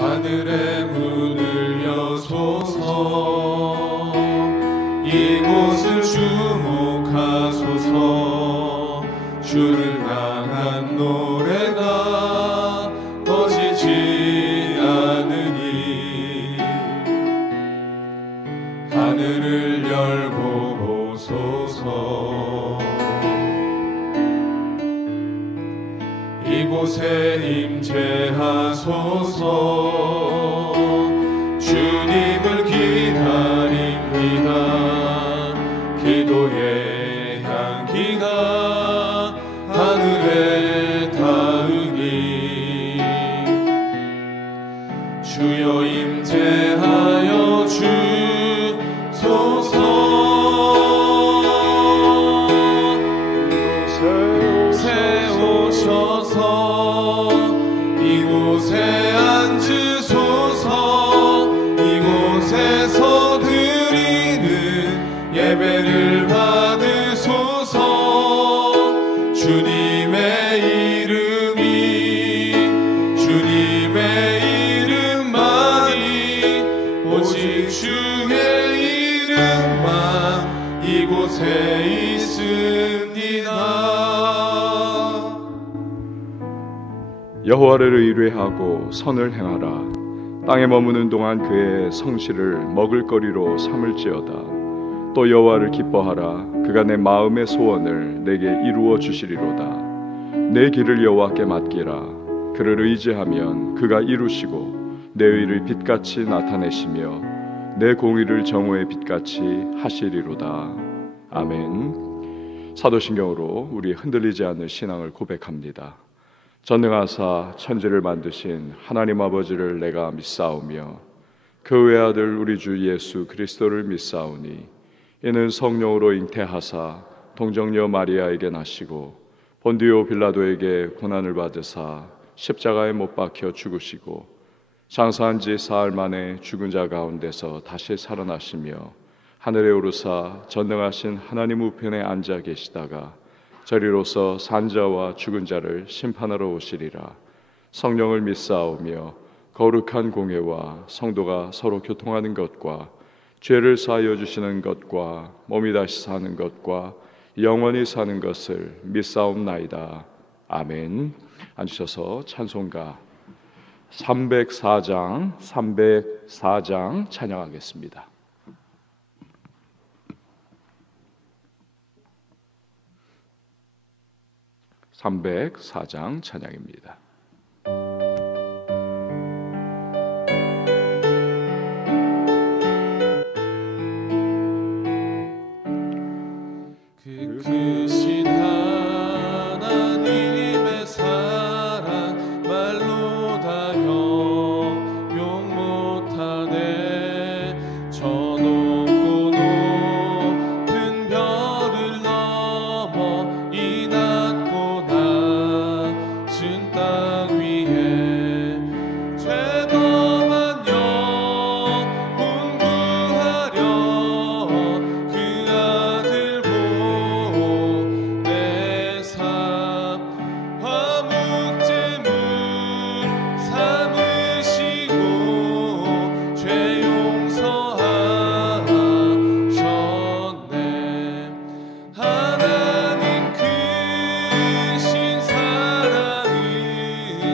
하늘의 문을 여소서. 이곳을 주목하소서. 주를 향한 노래가 꺼지지 않으니 하늘을 열고 보소서. 이곳에 임재하소서. 주님을 기다립니다. 기도의 향기가 하늘에 닿으니 주여 임재하여 주소서. 세우셔서 이곳에 앉으소서. 이곳에서 드리는 예배를 받으소서. 주님의 이름만이 오직 주의 이름만 이곳에 있습니다. 여호와를 의뢰하고 선을 행하라. 땅에 머무는 동안 그의 성실을 먹을거리로 삼을지어다. 또 여호와를 기뻐하라. 그가 내 마음의 소원을 내게 이루어 주시리로다. 내 길을 여호와께 맡기라. 그를 의지하면 그가 이루시고 내 의를 빛같이 나타내시며 내 공의를 정오의 빛같이 하시리로다. 아멘. 사도신경으로 우리 흔들리지 않는 신앙을 고백합니다. 전능하사 천지를 만드신 하나님 아버지를 내가 믿사오며 그 외아들 우리 주 예수 그리스도를 믿사오니 이는 성령으로 잉태하사 동정녀 마리아에게 나시고 본디오 빌라도에게 고난을 받으사 십자가에 못 박혀 죽으시고 장사한 지 사흘 만에 죽은 자 가운데서 다시 살아나시며 하늘에 오르사 전능하신 하나님 우편에 앉아 계시다가 저리로서 산자와 죽은 자를 심판하러 오시리라. 성령을 믿사오며 거룩한 공회와 성도가 서로 교통하는 것과 죄를 사하여 주시는 것과 몸이 다시 사는 것과 영원히 사는 것을 믿사옵나이다. 아멘. 앉으셔서 찬송가 304장 찬양하겠습니다. 304장 찬양입니다. 그 크신 하나님의 사랑 말로 다 형용 못하네. 저 높고 높은 별을 넘어 이 낮고 낮은 땅 위에 죄범한 영혼 구하려 그 아들 보내사 화목제물 삼으시고 죄 용서하셨네. 하나님 크신 사랑은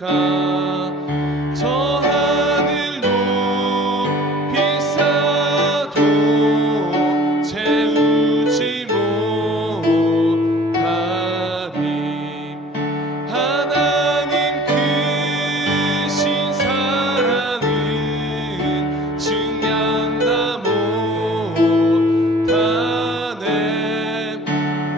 않을까 저 하늘 높이 쌓아도 채우지 못하리 하나님 크신 사랑은 증량다 못하네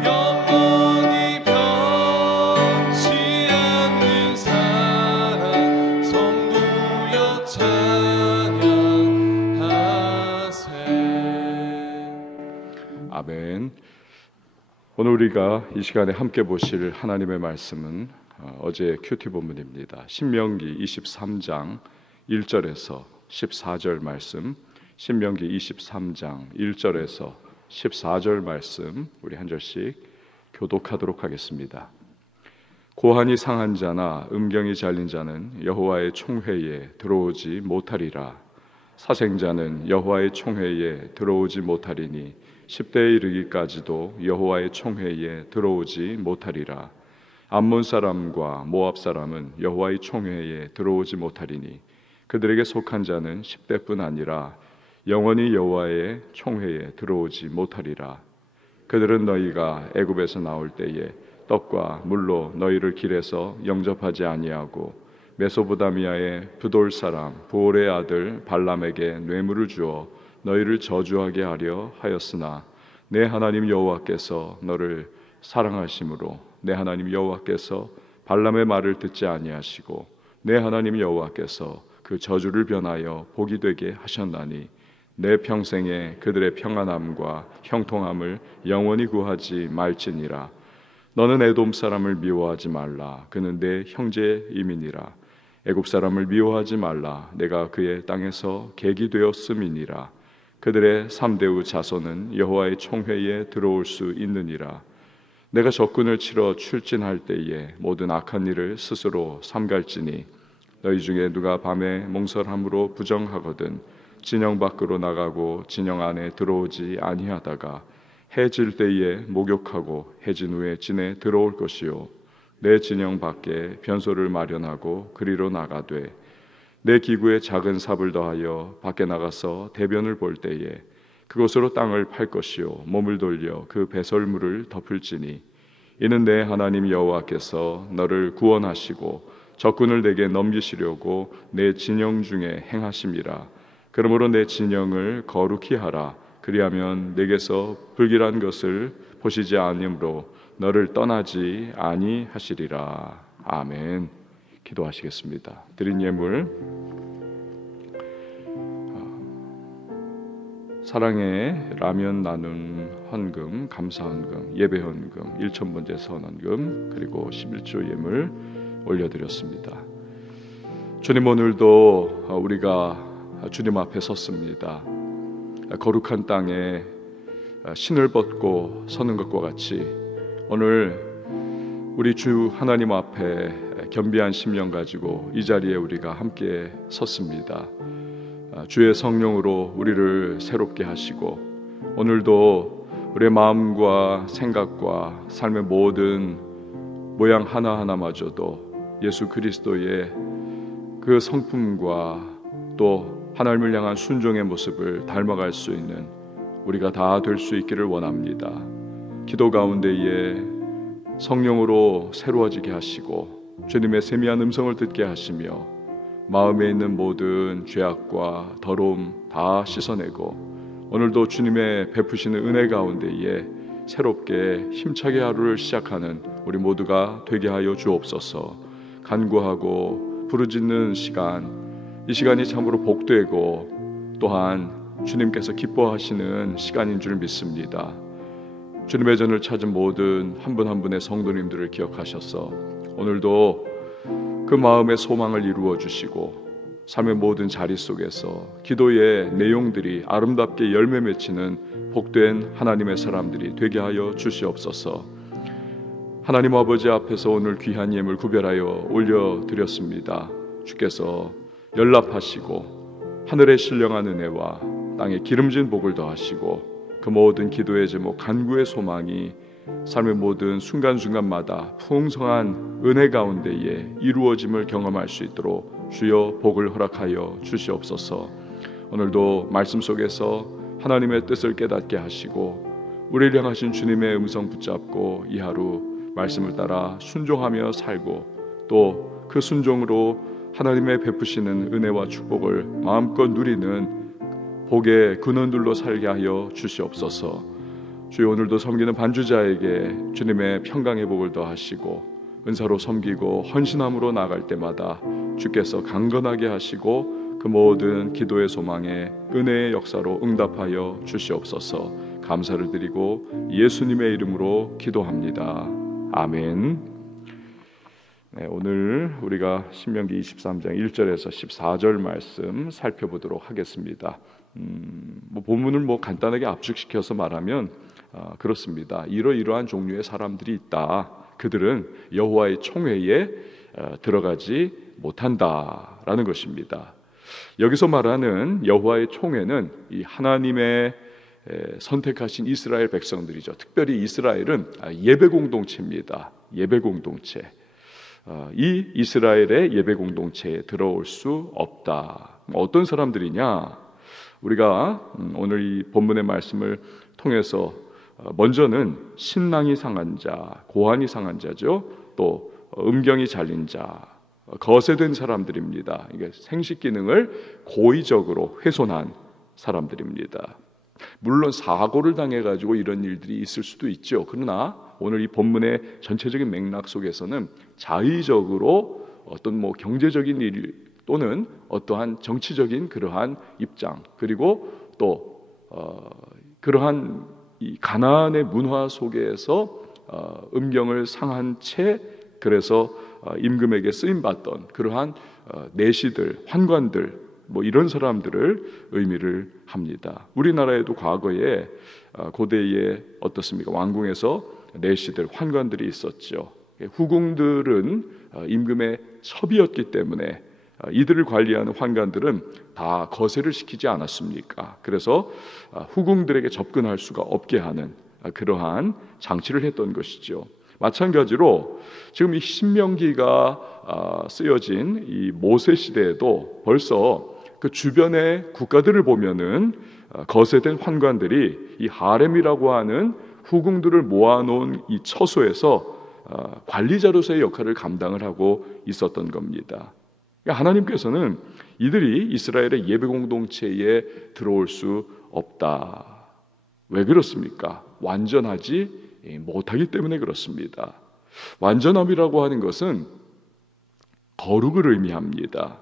영원히 변치 않는 사랑 성도여 찬양하세. 아멘. 오늘 우리가 이 시간에 함께 보실 하나님의 말씀은 어제 큐티 본문입니다. 신명기 23장 1절에서 14절 말씀, 신명기 23장 1절에서 14절 말씀 우리 한 절씩 교독하도록 하겠습니다. 고환이 상한 자나 음경이 잘린 자는 여호와의 총회에 들어오지 못하리라. 사생자는 여호와의 총회에 들어오지 못하리니 10대에 이르기까지도 여호와의 총회에 들어오지 못하리라. 암몬 사람과 모압 사람은 여호와의 총회에 들어오지 못하리니 그들에게 속한 자는 10대뿐 아니라 영원히 여호와의 총회에 들어오지 못하리라. 그들은 너희가 애굽에서 나올 때에 떡과 물로 너희를 길에서 영접하지 아니하고 메소보다미아의 브돌 사람 부올의 아들 발람에게 뇌물을 주어 너희를 저주하게 하려 하였으나 내 하나님 여호와께서 너를 사랑하심으로 내 하나님 여호와께서 발람의 말을 듣지 아니하시고 내 하나님 여호와께서 그 저주를 변하여 복이 되게 하셨나니 내 평생에 그들의 평안함과 형통함을 영원히 구하지 말지니라. 너는 에돔 사람을 미워하지 말라. 그는 내 형제임이니라. 애굽 사람을 미워하지 말라. 내가 그의 땅에서 객이 되었음이니라. 그들의 3대의 자손은 여호와의 총회에 들어올 수 있느니라. 내가 적군을 치러 출진할 때에 모든 악한 일을 스스로 삼갈지니 너희 중에 누가 밤에 몽설함으로 부정하거든 진영 밖으로 나가고 진영 안에 들어오지 아니하다가 해질 때에 목욕하고 해진 후에 진에 들어올 것이요 내 진영 밖에 변소를 마련하고 그리로 나가되 내 기구에 작은 삽을 더하여 밖에 나가서 대변을 볼 때에 그곳으로 땅을 팔 것이요 몸을 돌려 그 배설물을 덮을지니 이는 내 하나님 여호와께서 너를 구원하시고 적군을 내게 넘기시려고 내 진영 중에 행하심이라. 그러므로 내 진영을 거룩히 하라. 그리하면 내게서 불길한 것을 보시지 아니므로 너를 떠나지 아니하시리라. 아멘. 기도하시겠습니다. 드린 예물 사랑의 라면 나눔 헌금, 감사 헌금, 예배 헌금, 1,000번째 선헌금 그리고 11조 예물 올려드렸습니다. 주님, 오늘도 우리가 주님 앞에 섰습니다. 거룩한 땅에 신을 벗고 서는 것과 같이 오늘 우리 주 하나님 앞에 겸비한 심령 가지고 이 자리에 우리가 함께 섰습니다. 주의 성령으로 우리를 새롭게 하시고 오늘도 우리의 마음과 생각과 삶의 모든 모양 하나하나마저도 예수 그리스도의 그 성품과 또 하나님을 향한 순종의 모습을 닮아갈 수 있는 우리가 다 될 수 있기를 원합니다. 기도 가운데에 성령으로 새로워지게 하시고 주님의 세미한 음성을 듣게 하시며 마음에 있는 모든 죄악과 더러움 다 씻어내고 오늘도 주님의 베푸시는 은혜 가운데에 새롭게 힘차게 하루를 시작하는 우리 모두가 되게 하여 주옵소서. 간구하고 부르짖는 시간, 이 시간이 참으로 복되고 또한 주님께서 기뻐하시는 시간인 줄 믿습니다. 주님의 전을 찾은 모든 한 분 한 분의 성도님들을 기억하셔서 오늘도 그 마음의 소망을 이루어 주시고 삶의 모든 자리 속에서 기도의 내용들이 아름답게 열매 맺히는 복된 하나님의 사람들이 되게 하여 주시옵소서. 하나님 아버지 앞에서 오늘 귀한 예물 구별하여 올려드렸습니다. 주께서 연락하시고 하늘의 신령한 은혜와 땅에 기름진 복을 더하시고 그 모든 기도의 제목 간구의 소망이 삶의 모든 순간순간마다 풍성한 은혜 가운데에 이루어짐을 경험할 수 있도록 주여 복을 허락하여 주시옵소서. 오늘도 말씀 속에서 하나님의 뜻을 깨닫게 하시고 우리를 향하신 주님의 음성 붙잡고 이 하루 말씀을 따라 순종하며 살고 또 그 순종으로 하나님의 베푸시는 은혜와 축복을 마음껏 누리는 복의 근원들로 살게 하여 주시옵소서. 주여 오늘도 섬기는 반주자에게 주님의 평강의 복을 더하시고 은사로 섬기고 헌신함으로 나갈 때마다 주께서 강건하게 하시고 그 모든 기도의 소망에 은혜의 역사로 응답하여 주시옵소서. 감사를 드리고 예수님의 이름으로 기도합니다. 아멘. 네, 오늘 우리가 신명기 23장 1절에서 14절 말씀 살펴보도록 하겠습니다. 본문을 간단하게 압축시켜서 말하면 그렇습니다. 이러이러한 종류의 사람들이 있다. 그들은 여호와의 총회에 들어가지 못한다라는 것입니다. 여기서 말하는 여호와의 총회는 이 하나님의 선택하신 이스라엘 백성들이죠. 특별히 이스라엘은 예배 공동체입니다. 예배 공동체. 이 이스라엘의 예배 공동체에 들어올 수 없다. 어떤 사람들이냐? 우리가 오늘 이 본문의 말씀을 통해서 먼저는 신랑이 상한 자, 고환이 상한 자죠. 또 음경이 잘린 자, 거세된 사람들입니다. 이게 생식 기능을 고의적으로 훼손한 사람들입니다. 물론 사고를 당해가지고 이런 일들이 있을 수도 있죠. 그러나 오늘 이 본문의 전체적인 맥락 속에서는 자의적으로 어떤 경제적인 일 또는 어떠한 정치적인 그러한 입장 그리고 또 그러한 이 가나안의 문화 속에서 음경을 상한 채 그래서 임금에게 쓰임 받던 그러한 내시들, 환관들 이런 사람들을 의미를 합니다. 우리나라에도 과거에 고대에 어떻습니까? 왕궁에서 내시들, 환관들이 있었죠. 후궁들은 임금의 첩이었기 때문에 이들을 관리하는 환관들은 다 거세를 시키지 않았습니까? 그래서 후궁들에게 접근할 수가 없게 하는 그러한 장치를 했던 것이죠. 마찬가지로 지금 이 신명기가 쓰여진 이 모세 시대에도 벌써 그 주변의 국가들을 보면은 거세된 환관들이 이 하렘이라고 하는 후궁들을 모아놓은 이 처소에서 관리자로서의 역할을 감당을 하고 있었던 겁니다. 그러니까 하나님께서는 이들이 이스라엘의 예배 공동체에 들어올 수 없다. 왜 그렇습니까? 완전하지 못하기 때문에 그렇습니다. 완전함이라고 하는 것은 거룩을 의미합니다.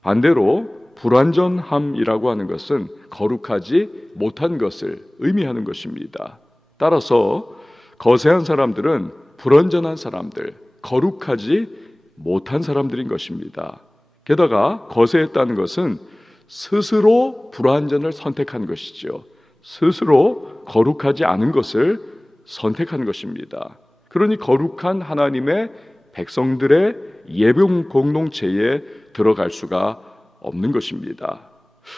반대로 불완전함이라고 하는 것은 거룩하지 못한 것을 의미하는 것입니다. 따라서 거세한 사람들은 불완전한 사람들, 거룩하지 못한 사람들인 것입니다. 게다가 거세했다는 것은 스스로 불완전을 선택한 것이죠. 스스로 거룩하지 않은 것을 선택한 것입니다. 그러니 거룩한 하나님의 백성들의 예배 공동체에 들어갈 수가 없는 것입니다.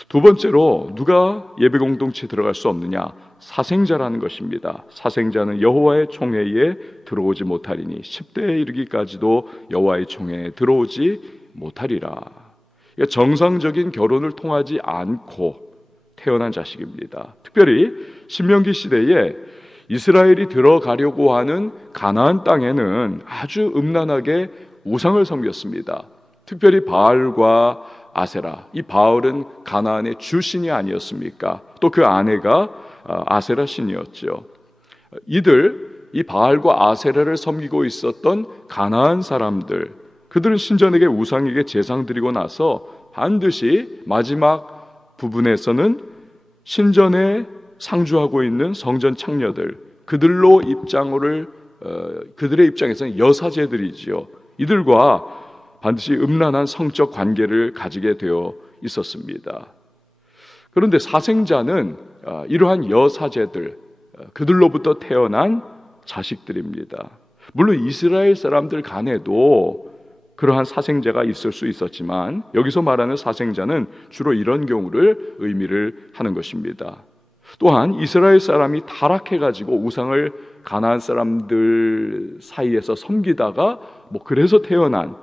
두 번째로 누가 예배 공동체에 들어갈 수 없느냐? 사생자라는 것입니다. 사생자는 여호와의 총회에 들어오지 못하리니 10대에 이르기까지도 여호와의 총회에 들어오지 못하리라. 정상적인 결혼을 통하지 않고 태어난 자식입니다. 특별히 신명기 시대에 이스라엘이 들어가려고 하는 가나안 땅에는 아주 음란하게 우상을 섬겼습니다. 특별히 바알과 아세라. 이 바알은 가나안의 주신이 아니었습니까? 또 그 아내가 아세라 신이었죠. 이 바알과 아세라를 섬기고 있었던 가나안 사람들, 그들은 신전에게 우상에게 제상 드리고 나서 반드시 마지막 부분에서는 신전에 상주하고 있는 성전 창녀들, 그들의 입장에서는 여사제들이지요. 이들과 반드시 음란한 성적 관계를 가지게 되어 있었습니다. 그런데 사생자는 이러한 여사제들, 그들로부터 태어난 자식들입니다. 물론 이스라엘 사람들 간에도 그러한 사생자가 있을 수 있었지만 여기서 말하는 사생자는 주로 이런 경우를 의미를 하는 것입니다. 또한 이스라엘 사람이 타락해가지고 우상을 가나안 사람들 사이에서 섬기다가 그래서 태어난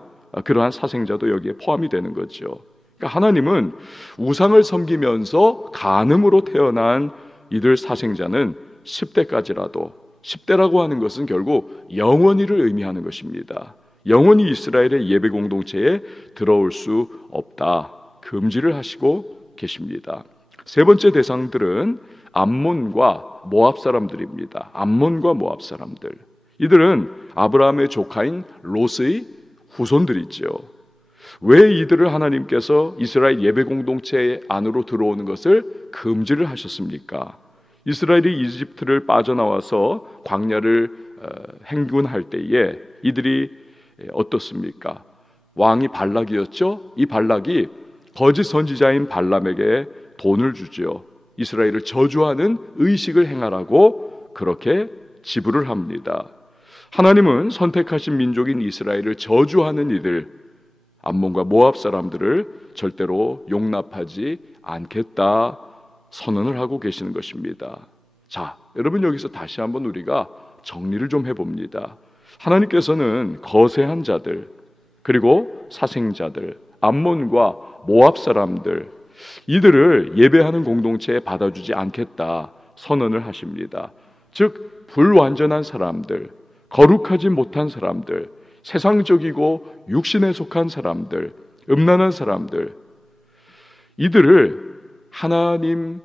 그러한 사생자도 여기에 포함이 되는 거죠. 그러니까 하나님은 우상을 섬기면서 간음으로 태어난 이들 사생자는 10대까지라도, 10대라고 하는 것은 결국 영원히를 의미하는 것입니다. 영원히 이스라엘의 예배 공동체에 들어올 수 없다, 금지를 하시고 계십니다. 세 번째 대상들은 암몬과 모압 사람들입니다. 암몬과 모압 사람들, 이들은 아브라함의 조카인 롯의 후손들이죠. 왜 이들을 하나님께서 이스라엘 예배 공동체 안으로 들어오는 것을 금지를 하셨습니까? 이스라엘이 이집트를 빠져나와서 광야를 행군할 때에 이들이 어떻습니까? 왕이 발락이었죠. 이 발락이 거짓 선지자인 발람에게 돈을 주죠. 이스라엘을 저주하는 의식을 행하라고 그렇게 지불을 합니다. 하나님은 선택하신 민족인 이스라엘을 저주하는 이들, 암몬과 모압 사람들을 절대로 용납하지 않겠다 선언을 하고 계시는 것입니다. 자, 여러분, 여기서 다시 한번 우리가 정리를 좀 해봅니다. 하나님께서는 거세한 자들, 그리고 사생자들, 암몬과 모압 사람들, 이들을 예배하는 공동체에 받아주지 않겠다 선언을 하십니다. 즉, 불완전한 사람들, 거룩하지 못한 사람들, 세상적이고 육신에 속한 사람들, 음란한 사람들, 이들을 하나님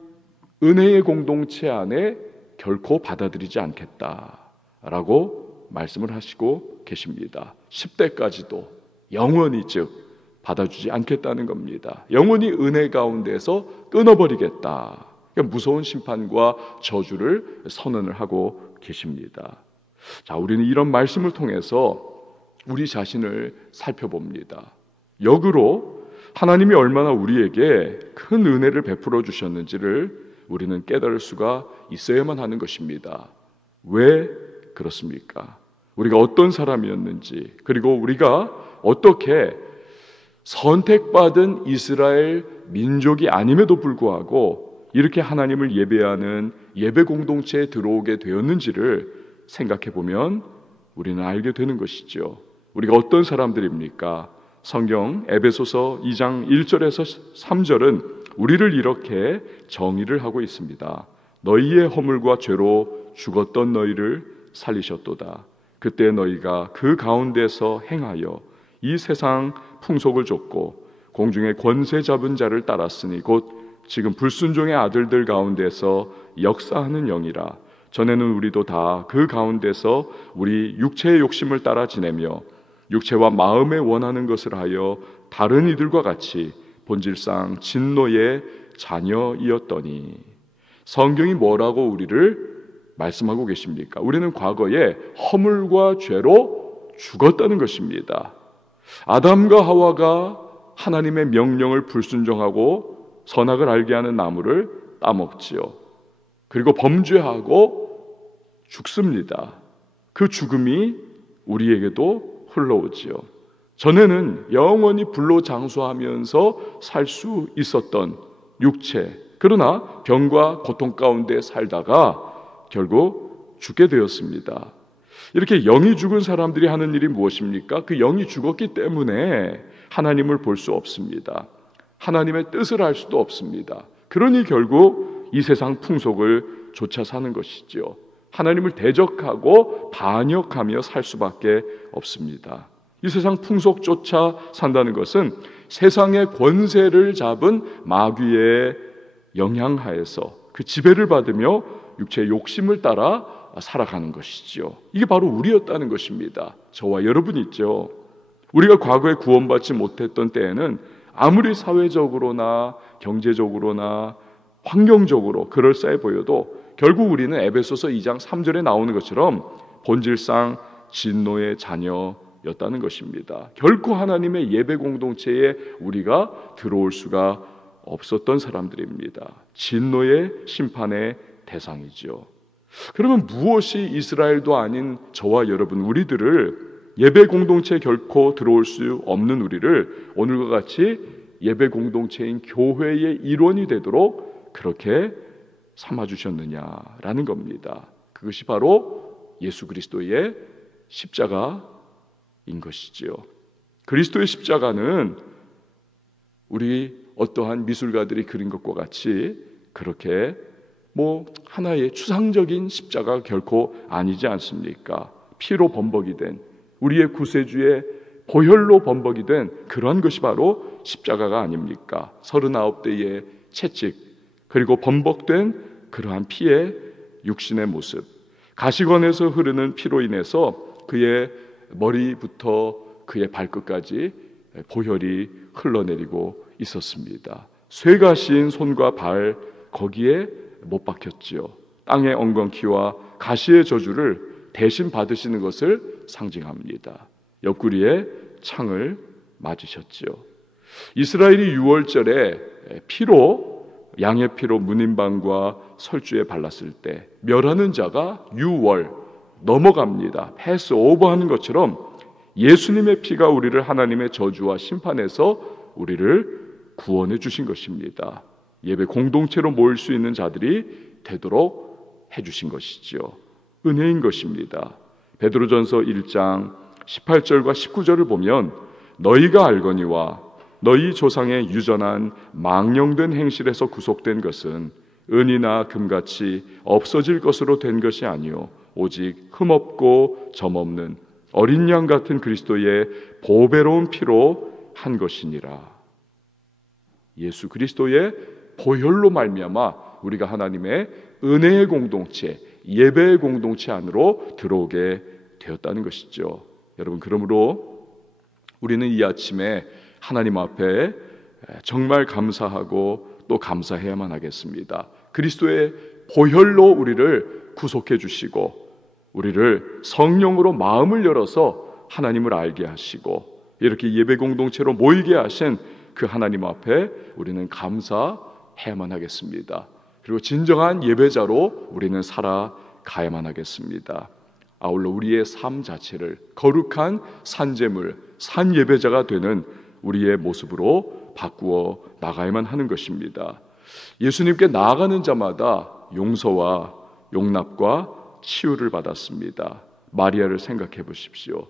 은혜의 공동체 안에 결코 받아들이지 않겠다라고 말씀을 하시고 계십니다. 10대까지도 영원히, 즉 받아주지 않겠다는 겁니다. 영원히 은혜 가운데서 끊어버리겠다. 그러니까 무서운 심판과 저주를 선언을 하고 계십니다. 자, 우리는 이런 말씀을 통해서 우리 자신을 살펴봅니다. 역으로 하나님이 얼마나 우리에게 큰 은혜를 베풀어 주셨는지를 우리는 깨달을 수가 있어야만 하는 것입니다. 왜 그렇습니까? 우리가 어떤 사람이었는지, 그리고 우리가 어떻게 선택받은 이스라엘 민족이 아님에도 불구하고 이렇게 하나님을 예배하는 예배 공동체에 들어오게 되었는지를 생각해 보면 우리는 알게 되는 것이죠. 우리가 어떤 사람들입니까? 성경 에베소서 2장 1절에서 3절은 우리를 이렇게 정의를 하고 있습니다. 너희의 허물과 죄로 죽었던 너희를 살리셨도다. 그때 너희가 그 가운데서 행하여 이 세상 풍속을 좇고 공중의 권세 잡은 자를 따랐으니 곧 지금 불순종의 아들들 가운데서 역사하는 영이라. 전에는 우리도 다 그 가운데서 우리 육체의 욕심을 따라 지내며 육체와 마음에 원하는 것을 하여 다른 이들과 같이 본질상 진노의 자녀이었더니. 성경이 뭐라고 우리를 말씀하고 계십니까? 우리는 과거에 허물과 죄로 죽었다는 것입니다. 아담과 하와가 하나님의 명령을 불순종하고 선악을 알게 하는 나무를 따먹지요. 그리고 범죄하고 죽습니다. 그 죽음이 우리에게도 흘러오지요. 전에는 영원히 불로 장수하면서 살 수 있었던 육체, 그러나 병과 고통 가운데 살다가 결국 죽게 되었습니다. 이렇게 영이 죽은 사람들이 하는 일이 무엇입니까? 그 영이 죽었기 때문에 하나님을 볼 수 없습니다. 하나님의 뜻을 알 수도 없습니다. 그러니 결국 이 세상 풍속을 쫓아 사는 것이지요. 하나님을 대적하고 반역하며 살 수밖에 없습니다. 이 세상 풍속 쫓아 산다는 것은 세상의 권세를 잡은 마귀의 영향하에서 그 지배를 받으며 육체의 욕심을 따라 살아가는 것이지요. 이게 바로 우리였다는 것입니다. 저와 여러분 있죠. 우리가 과거에 구원받지 못했던 때에는 아무리 사회적으로나 경제적으로나 환경적으로 그럴싸해 보여도 결국 우리는 에베소서 2장 3절에 나오는 것처럼 본질상 진노의 자녀였다는 것입니다. 결코 하나님의 예배 공동체에 우리가 들어올 수가 없었던 사람들입니다. 진노의 심판의 대상이죠. 그러면 무엇이 이스라엘도 아닌 저와 여러분 우리들을 예배 공동체에 결코 들어올 수 없는 우리를 오늘과 같이 예배 공동체인 교회의 일원이 되도록 그렇게 삼아주셨느냐라는 겁니다. 그것이 바로 예수 그리스도의 십자가인 것이지요. 그리스도의 십자가는 우리 어떠한 미술가들이 그린 것과 같이 그렇게 하나의 추상적인 십자가가 결코 아니지 않습니까? 피로 범벅이 된, 우리의 구세주의 보혈로 범벅이 된 그러한 것이 바로 십자가가 아닙니까? 39대의 채찍, 그리고 범벅된 그러한 피의 육신의 모습, 가시관에서 흐르는 피로 인해서 그의 머리부터 그의 발끝까지 보혈이 흘러내리고 있었습니다. 쇠가시인 손과 발 거기에 못 박혔지요. 땅의 엉겅퀴와 가시의 저주를 대신 받으시는 것을 상징합니다. 옆구리에 창을 맞으셨지요. 이스라엘이 유월절에 양의 피로 문인방과 설주에 발랐을 때 멸하는 자가 유월 넘어갑니다. 패스 오버하는 것처럼 예수님의 피가 우리를 하나님의 저주와 심판에서 우리를 구원해 주신 것입니다. 예배 공동체로 모일 수 있는 자들이 되도록 해주신 것이지요. 은혜인 것입니다. 베드로전서 1장 18절과 19절을 보면 너희가 알거니와 너희 조상의 유전한 망령된 행실에서 구속된 것은 은이나 금같이 없어질 것으로 된 것이 아니요 오직 흠없고 점없는 어린 양 같은 그리스도의 보배로운 피로 한 것이니라. 예수 그리스도의 보혈로 말미암아 우리가 하나님의 은혜의 공동체, 예배의 공동체 안으로 들어오게 되었다는 것이죠. 여러분, 그러므로 우리는 이 아침에 하나님 앞에 정말 감사하고 또 감사해야만 하겠습니다. 그리스도의 보혈로 우리를 구속해 주시고 우리를 성령으로 마음을 열어서 하나님을 알게 하시고 이렇게 예배 공동체로 모이게 하신 그 하나님 앞에 우리는 감사해야만 하겠습니다. 그리고 진정한 예배자로 우리는 살아가야만 하겠습니다. 아울러 우리의 삶 자체를 거룩한 산제물, 산예배자가 되는 우리의 모습으로 바꾸어 나가야만 하는 것입니다. 예수님께 나아가는 자마다 용서와 용납과 치유를 받았습니다. 마리아를 생각해 보십시오.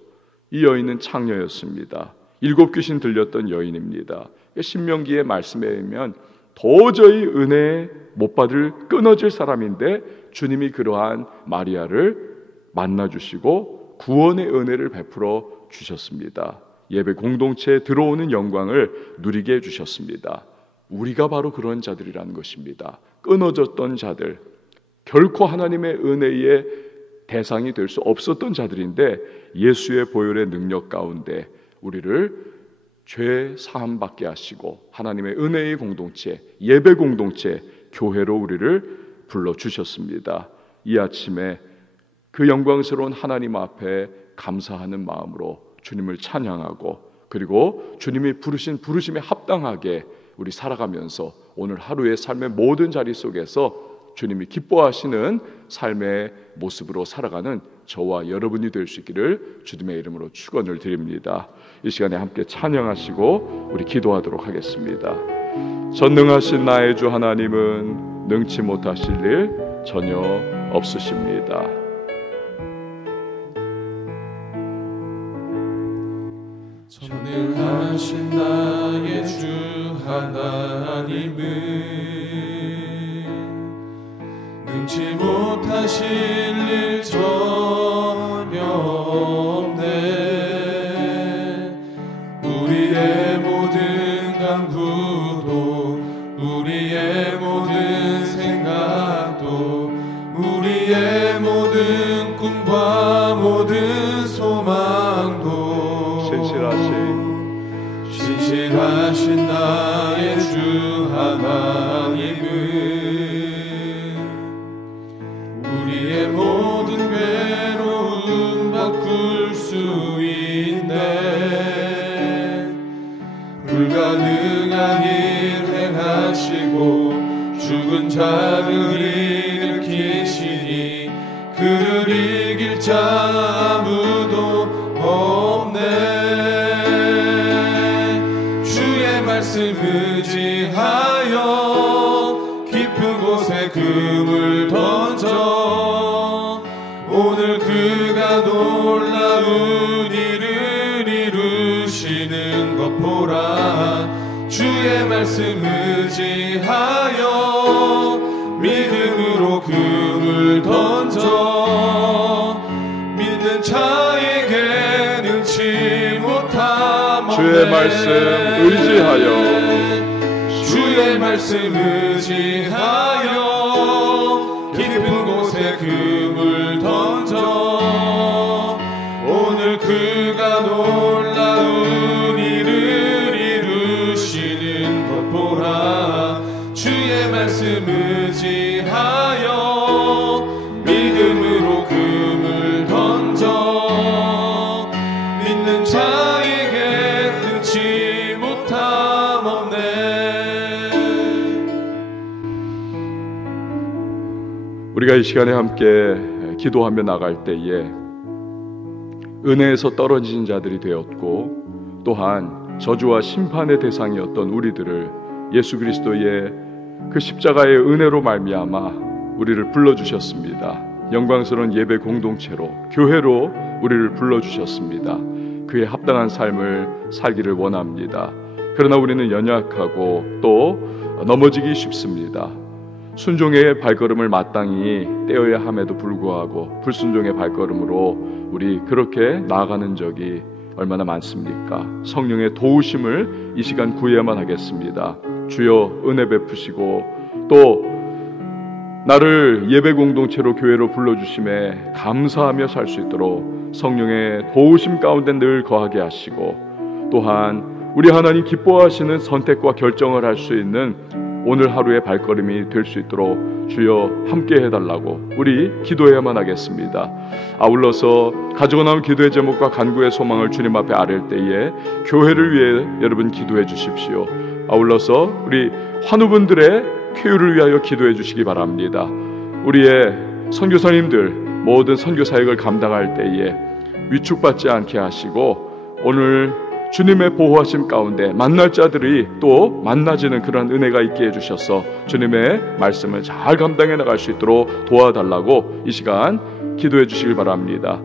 이 여인은 창녀였습니다. 7 귀신 들렸던 여인입니다. 신명기의 말씀에 의하면 도저히 은혜 못 받을 끊어질 사람인데 주님이 그러한 마리아를 만나주시고 구원의 은혜를 베풀어 주셨습니다. 예배 공동체에 들어오는 영광을 누리게 해주셨습니다. 우리가 바로 그런 자들이라는 것입니다. 끊어졌던 자들, 결코 하나님의 은혜의 대상이 될 수 없었던 자들인데 예수의 보혈의 능력 가운데 우리를 죄 사함 받게 하시고 하나님의 은혜의 공동체, 예배 공동체, 교회로 우리를 불러주셨습니다. 이 아침에 그 영광스러운 하나님 앞에 감사하는 마음으로 주님을 찬양하고 그리고 주님이 부르신 부르심에 합당하게 우리 살아가면서 오늘 하루의 삶의 모든 자리 속에서 주님이 기뻐하시는 삶의 모습으로 살아가는 저와 여러분이 될 수 있기를 주님의 이름으로 축원을 드립니다. 이 시간에 함께 찬양하시고 우리 기도하도록 하겠습니다. 전능하신 나의 주 하나님은 능치 못하실 일 전혀 없으십니다. 전능하신 나의 주 하나님은 능치 못하실 일 전혀 없네. 우리의 모든 간구도 우리의 모든 생각도 우리의 모든 꿈과 모든 소망도 신실하신 나의 주 하나님은 우리의 모든 괴로움 바꿀 수 있네. 불가능한 일 행하시고 죽은 자를 일으키시니 그를 이길 자 아무도 없네. 주의 말씀 의지하여 깊은 깊은 곳에 금을 던져 오늘 그가 놀라운 일을 이루시는 것 보라. 주의 말씀 의지하여 믿음으로 금을 던져 믿는 자에게 능치 못함 없네. 주의 말씀 의지하여 주의 말씀 의지하여 깊은 곳에 금을 던져 오늘 그가 놀라운 일을 이루시는 것 보라. 주의 말씀 의지하여 믿음으로 금을 던져 믿는 자에게 능치 못함 없네. 우리가 이 시간에 함께 기도하며 나갈 때에 은혜에서 떨어진 자들이 되었고 또한 저주와 심판의 대상이었던 우리들을 예수 그리스도의 그 십자가의 은혜로 말미암아 우리를 불러주셨습니다. 영광스러운 예배 공동체로 교회로 우리를 불러주셨습니다. 그에 합당한 삶을 살기를 원합니다. 그러나 우리는 연약하고 또 넘어지기 쉽습니다. 순종의 발걸음을 마땅히 떼어야 함에도 불구하고 불순종의 발걸음으로 우리 그렇게 나아가는 적이 얼마나 많습니까? 성령의 도우심을 이 시간 구해야만 하겠습니다. 주여 은혜 베푸시고 또 나를 예배 공동체로 교회로 불러주심에 감사하며 살 수 있도록 성령의 도우심 가운데 늘 거하게 하시고 또한 우리 하나님 기뻐하시는 선택과 결정을 할 수 있는 오늘 하루의 발걸음이 될 수 있도록 주여 함께 해달라고 우리 기도해야만 하겠습니다. 아울러서 가지고 나온 기도의 제목과 간구의 소망을 주님 앞에 아랠 때에 교회를 위해 여러분 기도해 주십시오. 아울러서 우리 환우분들의 쾌유를 위하여 기도해 주시기 바랍니다. 우리의 선교사님들 모든 선교 사역을 감당할 때에 위축받지 않게 하시고 오늘 주님의 보호하심 가운데 만날 자들이 또 만나지는 그런 은혜가 있게 해주셔서 주님의 말씀을 잘 감당해 나갈 수 있도록 도와달라고 이 시간 기도해 주시길 바랍니다.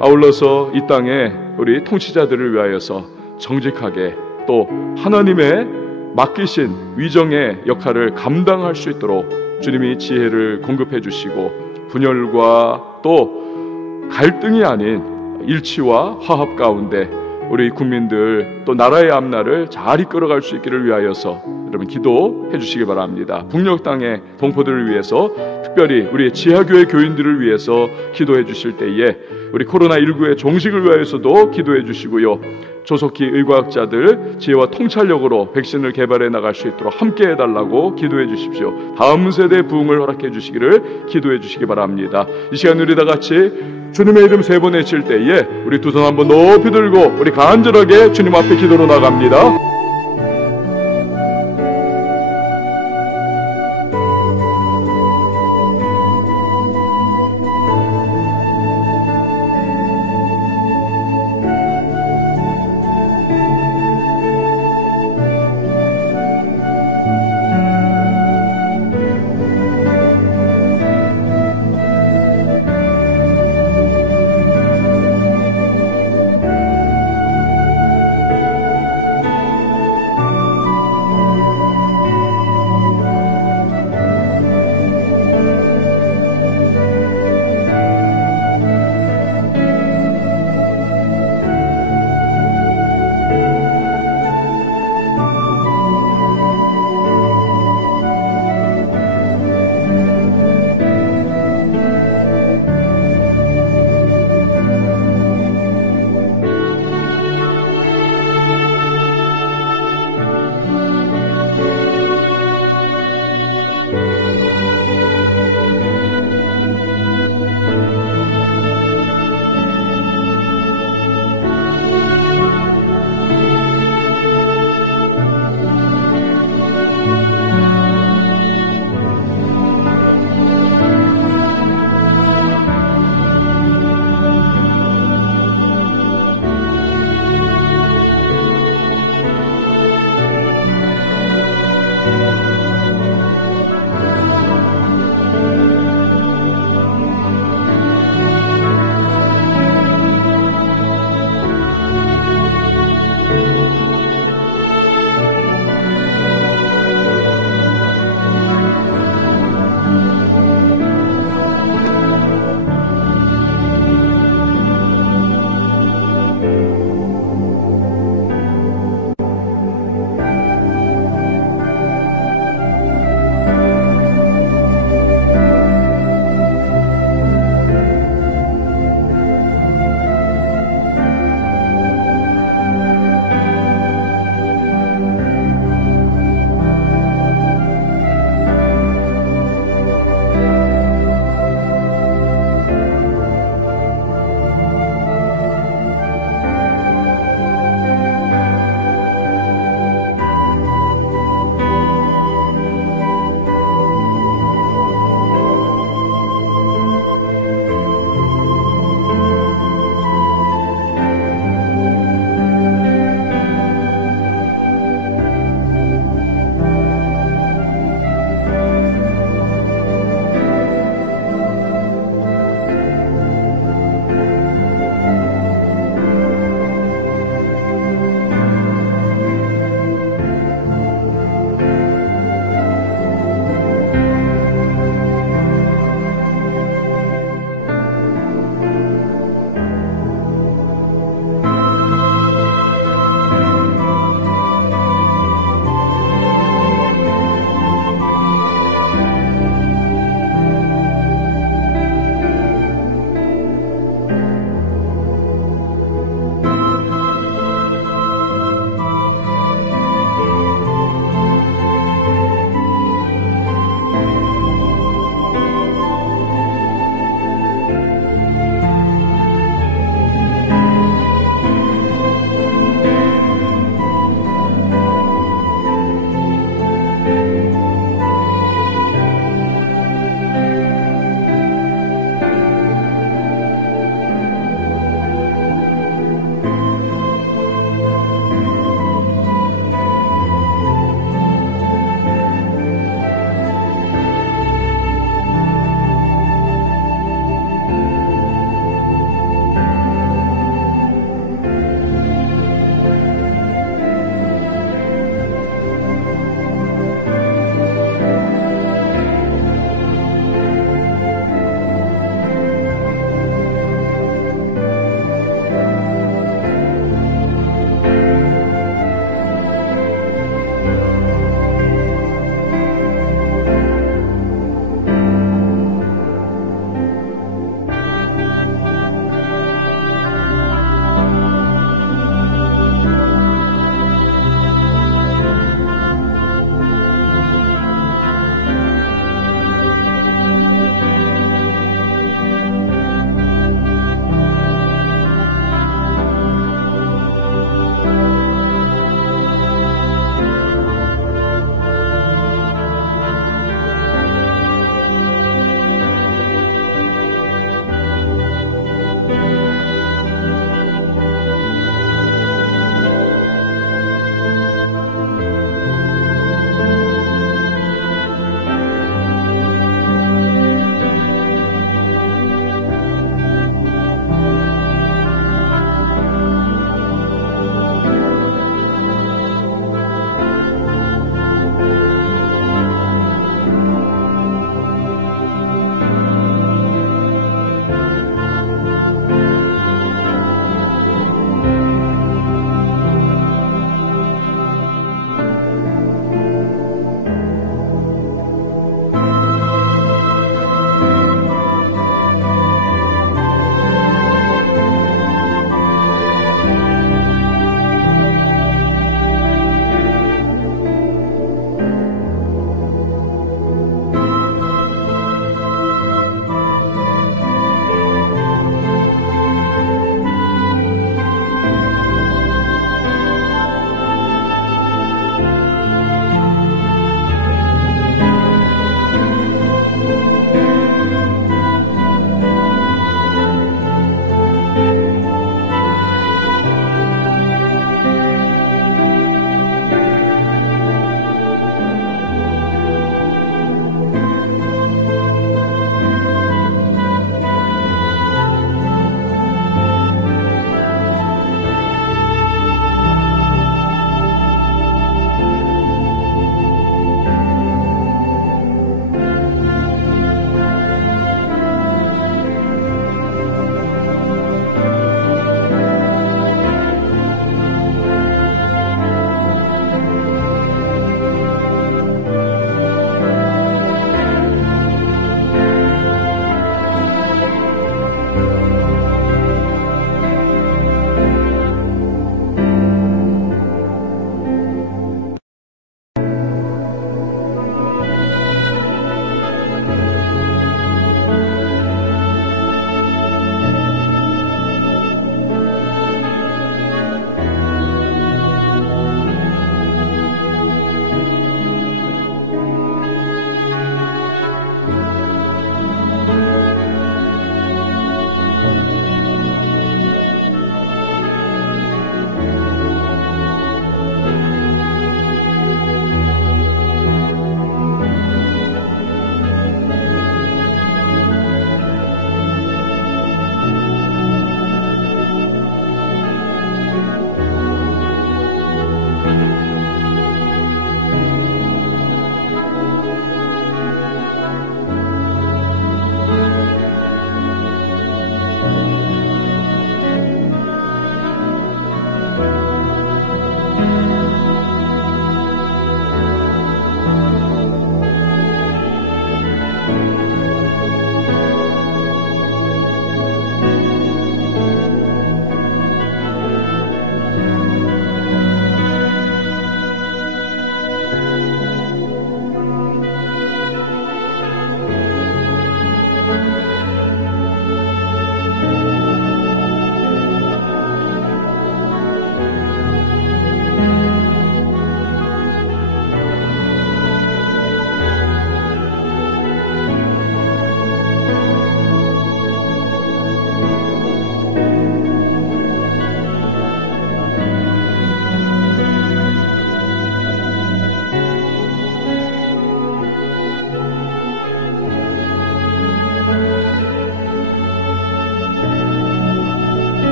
아울러서 이 땅에 우리 통치자들을 위하여서 정직하게 또 하나님의 맡기신 위정의 역할을 감당할 수 있도록 주님이 지혜를 공급해 주시고 분열과 또 갈등이 아닌 일치와 화합 가운데 우리 국민들 또 나라의 앞날을 잘 이끌어갈 수 있기를 위하여서 여러분 기도해 주시기 바랍니다. 북녘 땅의 동포들을 위해서 특별히 우리 지하교회 교인들을 위해서 기도해 주실 때에 우리 코로나19의 종식을 위하여서도 기도해 주시고요. 조속히 의과학자들 지혜와 통찰력으로 백신을 개발해 나갈 수 있도록 함께 해달라고 기도해 주십시오. 다음 세대 부흥을 허락해 주시기를 기도해 주시기 바랍니다. 이 시간 우리 다 같이 주님의 이름 3번 외칠 때에 우리 두 손 한번 높이 들고 우리 간절하게 주님 앞에 기도로 나갑니다.